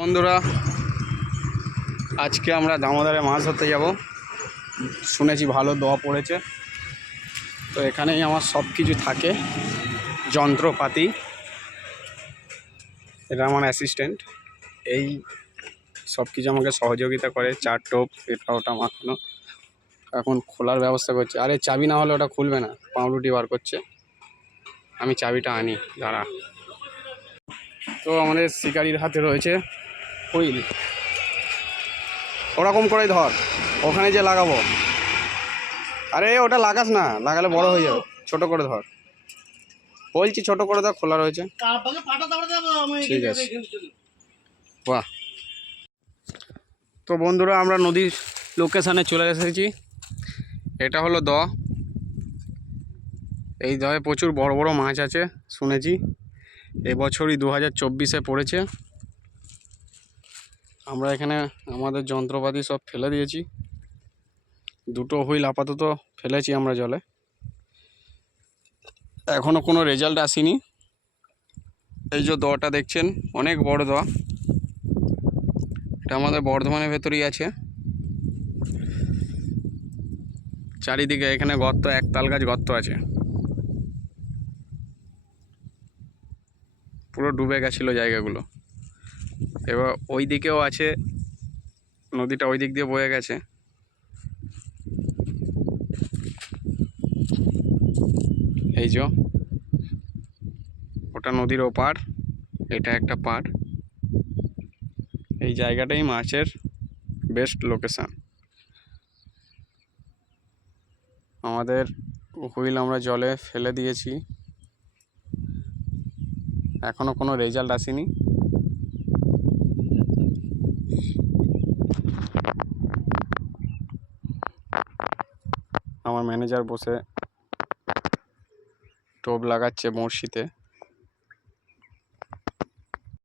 বন্ধুরা, আজকে আমরা দামোদরে মাছ ধরতে যাব। শুনেছি ভালো দোয়া পড়েছে, তো এখানেই আমার সব কিছু থাকে, যন্ত্রপাতি। এটা আমার অ্যাসিস্ট্যান্ট, এই সব কিছু আমাকে সহযোগিতা করে, চার টোপ এটা ওটা মাখানো। এখন খোলার ব্যবস্থা করছে। আরে চাবি না হলে ওটা খুলবে না, পাউরুটি বার করছে। আমি চাবিটা আনি, দাঁড়া। তো আমাদের শিকারির হাতে রয়েছে হুইল। ওরকম করেই ধর, ওখানে যে লাগাবো। আরে ওটা লাগাস না, লাগালে বড় হয়ে যাবে। ছোট করে ধর বলছি, ছোট করে ধর, খোলা রয়েছে। ঠিক আছে, বাহ। তো বন্ধুরা, আমরা নদীর লোকেশানে চলে এসেছি। এটা হলো দ। এই দয়ে প্রচুর বড় বড় মাছ আছে শুনেছি। এবছরই 2024-এ পড়েছে। আমরা এখানে আমাদের যন্ত্রপাতি সব ফেলে দিয়েছি। দুটো হুইল আপাতত ফেলেছি আমরা জলে, এখনো কোনো রেজাল্ট আসেনি। এই যে দটা দেখছেন, অনেক বড় দ। এটা আমাদের বর্ধমানের ভেতরেই আছে। চারিদিকে এখানে গর্ত, এক তাল গাছ গর্ত আছে, পুরো ডুবে গেছিলো জায়গাগুলো। এবার ওই দিকেও আছে, নদীটা ওই দিক দিয়ে বয়ে গেছে। এই যে ওটা নদীর ওপার, এটা একটা পাড়। এই জায়গাটাই মাছের বেস্ট লোকেশান। আমাদের হুইল আমরা জলে ফেলে দিয়েছি, এখনো কোনো রেজাল্ট আসেনি। আমার ম্যানেজার বসে টোপ লাগাচ্ছে বড়শিতে।